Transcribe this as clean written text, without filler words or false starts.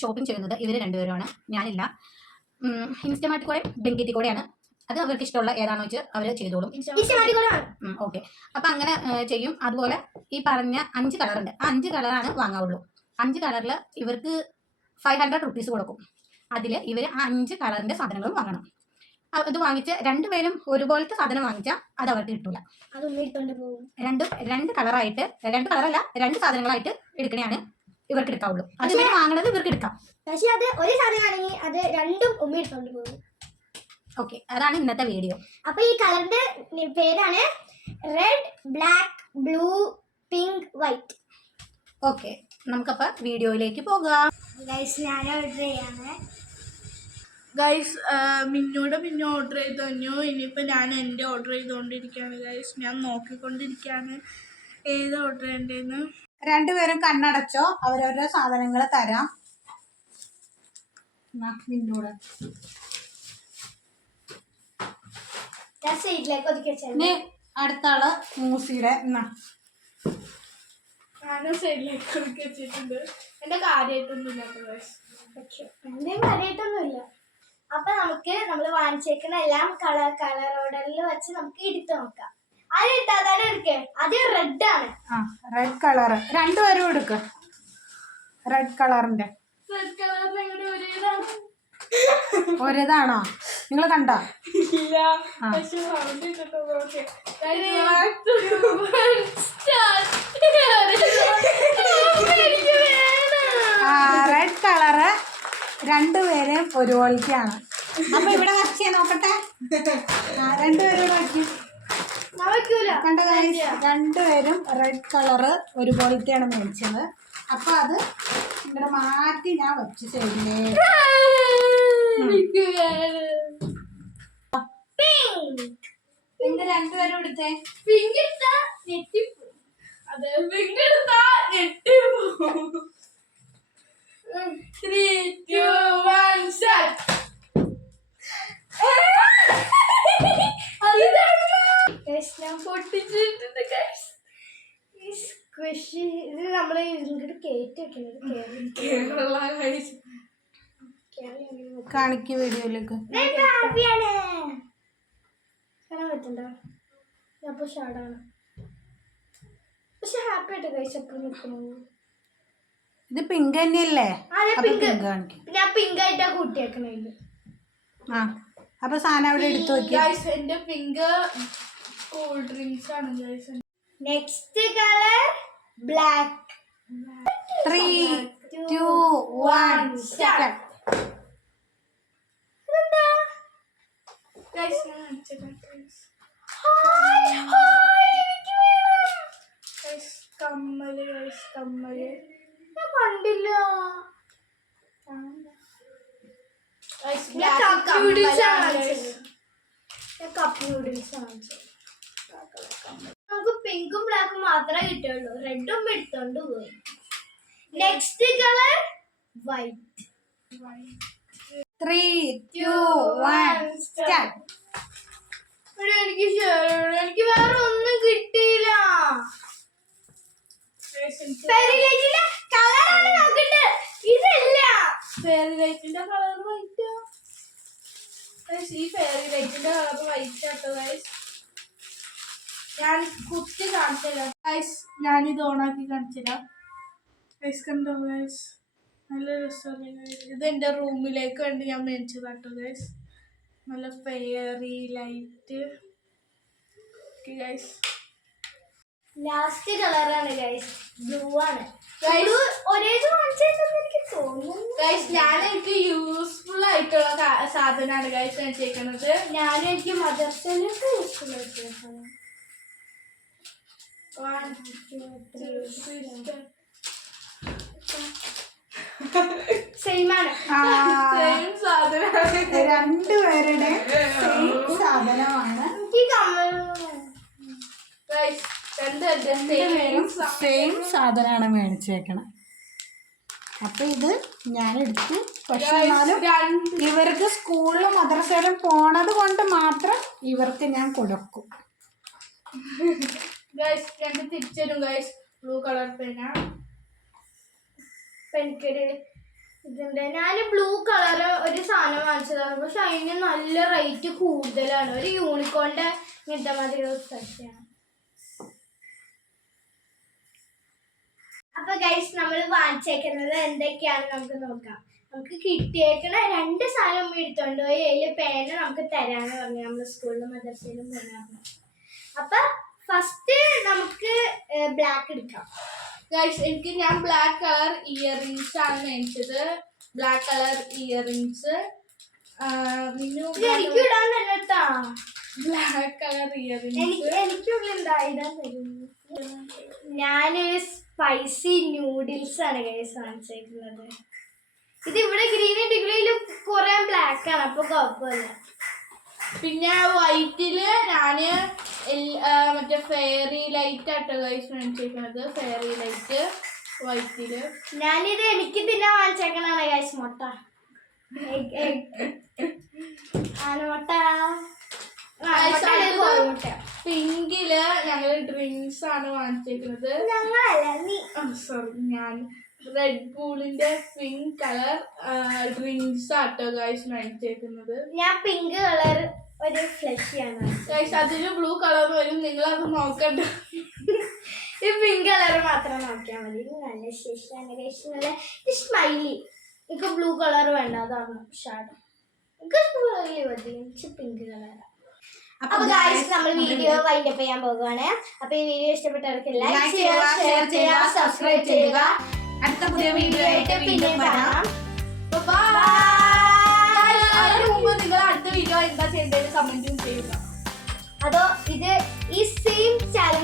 Shopping ചെയ്യുന്നത് ഇവർ രണ്ടുപേരുമാണ്, ഞാനില്ല. ഇൻസ്റ്റമാർട്ടിൽ കൂടെ ബ്ലിങ്കിറ്റിൽ കൂടെയാണ്. അത് അവർക്ക് ഇഷ്ടമുള്ള ഏതാണെന്ന് വെച്ച് അവർ ചെയ്തോളും. ഓക്കെ, അപ്പം അങ്ങനെ ചെയ്യും. അതുപോലെ ഈ പറഞ്ഞ 5 കളറുണ്ട്, ആ 5 കളറാണ് വാങ്ങാവുള്ളൂ. 5 കളറിൽ ഇവർക്ക് 500 റുപ്പീസ് കൊടുക്കും. അതിൽ ഇവർ ആ 5 കളറിൻ്റെ സാധനങ്ങളും വാങ്ങണം. ഇത് വാങ്ങിച്ച് രണ്ടുപേരും ഒരുപോലത്തെ സാധനം വാങ്ങിച്ചാൽ അത് അവർക്ക് കിട്ടൂല. രണ്ട് കളറായിട്ട്, 2 കളറല്ല 2 സാധനങ്ങളായിട്ട് എടുക്കണയാണ് ഇവർക്ക് എടുക്കാവുള്ളൂ. അത് ഇവർ വാങ്ങണത് ഇവർക്ക് എടുക്കാം. പക്ഷേ അത് ഒരു സാധനമാണെങ്കിൽ അത് രണ്ടും ഉമ്മ എടുത്തോണ്ട് പോകും. ഓക്കെ, അതാണ് ഇന്നത്തെ വീഡിയോ. അപ്പൊ ഈ കളറിന്റെ പേരാണ് red, black, blue, pink, white. Okay, നമുക്കപ്പോൾ വീഡിയോയിലേക്ക് പോകാം. ഗൈസ്, ഞാൻ ഓർഡർ ചെയ്യാണ്. ഗൈസ്, മിന്നോട് പിന്നെ ഓർഡർ ചെയ്ത് തന്നു. ഇനിയിപ്പോൾ ഞാൻ എൻ്റെ ഓർഡർ ചെയ്തുകൊണ്ടിരിക്കുകയാണ് ഗൈസ്. ഞാൻ നോക്കിക്കൊണ്ടിരിക്കുകയാണ് ഏത് ഓർഡർ ചെയ്യേണ്ടതെന്ന്. രണ്ടുപേരും കണ്ണടച്ചോ, അവരവരുടെ സാധനങ്ങൾ തരാം. മിന്നോട് അടുത്ത ആള് മൂസിയുടെ ഞാനും സൈഡിലേക്ക് ഒതുക്കി വെച്ചിട്ടുണ്ട്. എൻ്റെ കാര്യമായിട്ടൊന്നുമില്ല ഗൈസ്, എന്റെയും കാര്യമായിട്ടൊന്നുമില്ല. അപ്പൊ നമ്മൾ വാങ്ങിച്ചേക്കുന്ന എല്ലാം കളർ ഓർഡറിൽ വെച്ച് നമുക്ക് എടുത്ത് നോക്കാം. അത് ഇട്ടാതാണ് എടുക്കേ. അത് റെഡ് ആണ്. റെഡ് കളർ രണ്ടുപേരും എടുക്ക. റെഡ് കളറിന്റെ ഒരിതാണോ നിങ്ങൾ കണ്ടോ? റെഡ് കളറ് രണ്ടുപേരും ഒരുപോലെയാണ്. അപ്പൊ ഇവിടെ വച്ച് നോക്കട്ടെ. രണ്ടുപേരും വയ്ക്കും. കണ്ട രണ്ടുപേരും റെഡ് കളറ് ഒരുപോലത്തെയാണ് മേടിച്ചത്. അപ്പൊ അത് ഇവിടെ മാറ്റി ഞാൻ വെച്ച് സൈഡിലേ. രണ്ടുപേരും എടുത്തേ. പിങ്ക് എടുത്താ ഞെട്ടിപ്പോ. അതെ, പിങ്ക് എടുത്താ ഞെട്ടിപ്പോ. 3, 2, 1 start. ഞാൻ പൊട്ടിച്ചിട്ടുണ്ട് ഗൈസ്. ഇത് നമ്മള് ഇങ്ങോട്ട് കേറ്റി വെക്കുന്നത്. കാണിക്ക് വീഡിയോയിലേക്ക്. കാണാൻ പറ്റണ്ടോ? അപ്പൊ ഷാഡാണ്, പക്ഷെ ഹാപ്പി ആയിട്ട് ഗൈസ് എപ്പോഴും നിൽക്കുന്നു. ഇത് പിങ്ക് തന്നെയല്ലേ? ഞാൻ പിങ്ക് ആയിട്ടാ കൂട്ടിയേക്കണേല്. അപ്പൊ സാധനം അവിടെ എടുത്തു നോക്കി. എന്റെ പിങ്ക് കൂൾ ഡ്രിങ്ക്സ് ആണ് guys. Next colour black. 3, 2, 1 start. കമ്മല് ഗൈസ്, കമ്മല് ഞാൻ കണ്ടില്ല. കപ്പ് നൂഡിൽസ് നമുക്ക് പിങ്കും ബ്ലാക്കും മാത്രമേ കിട്ടുള്ളൂ. റെഡും എടുത്തോണ്ട് പോയി. Next colour white. 3, 2, 1 സ്റ്റാർട്ട്. എനിക്ക് വേറെ ഒന്നും കിട്ടിയില്ല. കളറാണ് നോക്കട്ടെ. ഇതല്ല ഫെയറി ലൈറ്റിന്റെ കളർ വൈറ്റ്. ഈ ഫെയറി ലൈറ്റിന്റെ കളർ വൈറ്റ് ആട്ടോ ഗൈസ്. ഞാൻ കുത്തി കാണിച്ചില്ല ഗൈസ്. ഞാനിത് ഓണാക്കി കാണിച്ചില്ല ഗൈസ്. കണ്ടോ ഗൈസ്, നല്ല രസമല്ലേ ഗൈസ്. ഇത് എൻ്റെ റൂമിലേക്ക് വേണ്ടി ഞാൻ മേടിച്ചതാട്ടോ ഗൈസ്. നല്ല ഫെയറി ലൈറ്റ് ഗൈസ്. ലാസ്റ്റ് കളറാണ് ഗൈസ്, ബ്ലൂ ആണ്. എനിക്ക് തോന്നുന്നു ഗൈസ്, എനിക്ക് യൂസ്ഫുൾ ആയിട്ടുള്ള സാധനമാണ് ഗൈസ് മേടിച്ചേക്കുന്നത്. എനിക്ക് മദർസയിലൊക്കെ യൂസ്ഫുൾ ആയിട്ടുള്ള സാധനം. 1, 2, 3 സെയിം ആണ്. സെയിം സാധനമാണ്. രണ്ടുപേരുടെ സെയിം സാധനമാണ്. സെയിം സാധനമാണ് മേടിച്ചേക്കണം. അപ്പൊ ഇത് ഞാൻ എടുത്തു. പക്ഷെ എന്നാലും ഇവർക്ക് സ്കൂളിലും മദ്രസയിലും പോണത് കൊണ്ട് മാത്രം ഇവർക്ക് ഞാൻ കൊടുക്കും. തിരിച്ചരും ഗൈസ്. ബ്ലൂ കളർ പേന. എനിക്കൊരു ഇതുണ്ട്. ഞാൻ ബ്ലൂ കളർ ഒരു സാധനം വാങ്ങിച്ചതാണ്, പക്ഷെ അതിന് നല്ല റേറ്റ് കൂടുതലാണ്. ഒരു യൂണിക്കോണിന്റെ ഇങ്ങനത്തെ മാതിരി സെറ്റാണ്. അപ്പൊ ഗൈസ് നമ്മൾ വാങ്ങിച്ചേക്കുന്നത് എന്തൊക്കെയാണ് നമുക്ക് നോക്കാം. നമുക്ക് കിട്ടിയേക്കണ 2 സാധനം എടുത്തോണ്ട് പോയി അതിൽ പേന നമുക്ക് തരാന്ന് പറഞ്ഞു നമ്മൾ സ്കൂളിലും മദ്രസയിലും പോകാറുണ്ട്. അപ്പൊ ഫസ്റ്റ് നമുക്ക് ബ്ലാക്ക് എടുക്കാം. ഗൈസ് എനിക്ക് ഞാൻ ബ്ലാക്ക് കളർ ഇയറിങ്സ് ആണ് മേടിച്ചത്. ബ്ലാക്ക് കളർ ഇയറിങ്സ് എനിക്ക് ഇടാൻ തന്നെ ട്ടാ. ബ്ലാക്ക് കളർ ഇയറിങ്സ് എനിക്കുള്ളിൽ ഞാനൊരു സ്പൈസി നൂഡിൽസ് ആണ് ഗൈസ് വാങ്ങിച്ചേക്കുന്നത്. ഇത് ഇവിടെ ഗ്രീൻ ഡിഗ്രിയിൽ കുറെ ബ്ലാക്ക് ആണ്, അപ്പൊ കുഴപ്പമില്ല. പിന്നെ വൈറ്റില് ഞാന് മറ്റേ ഫെയറി ലൈറ്റ് ആട്ടോ ഗൈസ് മേടിച്ചേക്കുന്നത്. ഫെയറി ലൈറ്റ് വൈറ്റില്. ഞാനിത് എനിക്ക് പിന്നെ വാങ്ങിച്ചേക്കണാണ് ഗൈസ്. മുട്ട മുട്ട പിങ്കില് ഞങ്ങള് ഡ്രിങ്ക്സ് ആണ് വാങ്ങിച്ചേക്കുന്നത്. ഞങ്ങളല്ല നീ. സോറി, ഞാൻ റെഡ് ബൂളിന്റെ പിങ്ക് കളർ ഡ്രിങ്ക്സ് ആട്ടോ ഗൈസ് മേടിച്ചേക്കുന്നത്. ഞാൻ പിങ്ക് കളർ ഒരു ഫ്ലഷിയാണ് ഗൈസ്. അതിന് ബ്ലൂ കളർ വരും, നിങ്ങൾ അത് നോക്കണ്ട. ഈ പിങ്ക് കളർ മാത്രം നോക്കിയാൽ മതി. നല്ല ശേഷമാണ് ഗൈസ്. നല്ല സ്മൈലി. എനിക്ക് ബ്ലൂ കളർ വേണ്ട, അതാണ് ഷാഡ്. എനിക്ക് പിങ്ക് കളർ. അപ്പൊ ഗൈസ് നമ്മൾ വീഡിയോ വൈൻഡപ്പ് ചെയ്യാൻ പോകുകയാണ്. അപ്പൊ ഈ വീഡിയോ ഇഷ്ടപ്പെട്ടവർക്ക് ലൈക്ക് ചെയ്യുക, ഷെയർ ചെയ്യുക, സബ്സ്ക്രൈബ് ചെയ്യുക. അടുത്ത പുതിയ വീഡിയോ ആയിട്ട് വീണ്ടും വരാം. അതിന് മുമ്പ് നിങ്ങൾ അടുത്ത വീഡിയോ എന്താ ചെയ്യേണ്ടത് കമന്റും ചെയ്യുക. അതോ ഇത് ഈ സെയിം ചാനൽ